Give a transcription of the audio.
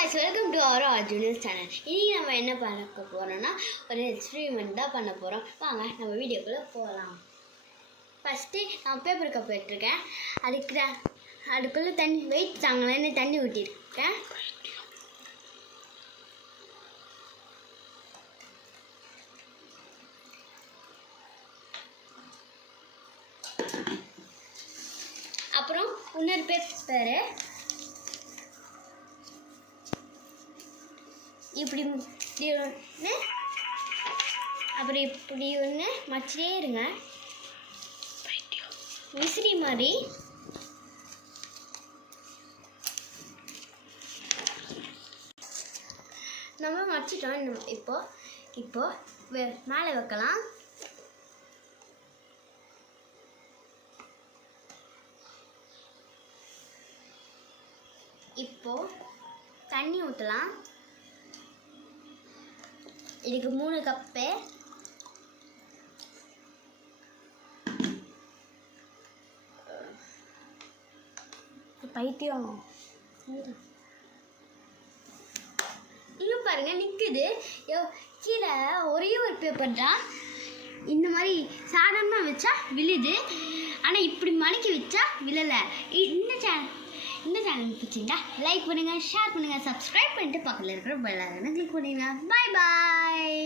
guys, welcome to our Arjuna's channel. இன்னைக்கு நம்ம என்ன பண்ண போறோம்னா ஒரு எக்ஸ்பெரிமெண்ட் தான் பண்ண போறோம். வாங்க நம்ம வீடியோக்குள்ள போலாம். ஃபர்ஸ்ட் நான் பேப்பர் கப் எடுத்துர்க்கேன். அதுக்குள்ள தண்ணி வெயிட் தாங்கலன்னு தண்ணி ஊத்திருக்கேன். அப்புறம் இன்னொரு பேப்பர் இப்படி ஒன்று அப்புறம் இப்படி ஒன்று மச்சிலே இருங்க. விசிறி மாதிரி நம்ம மச்சிட்டோம். இப்போ மேலே வைக்கலாம். இப்போ தண்ணி ஊற்றலாம். இதுக்கு 3 கப்பு. பைத்தியம் இங்க பாருங்க நிற்குது. கீழே ஒரே ஒரு பேப்பர் தான். இந்த மாதிரி சாதாரணமாக வச்சா விழுது, ஆனால் இப்படி மடக்கி வச்சா விழலை. இந்த சேனல் பிடிச்சிருந்தா லைக் பண்ணுங்கள், ஷேர் பண்ணுங்கள், சப்ஸ்கிரைப் பண்ணிட்டு பக்கத்தில் இருக்கிற பெல் ஐகானை கிளிக் பண்ணுங்க. பாய் பாய்.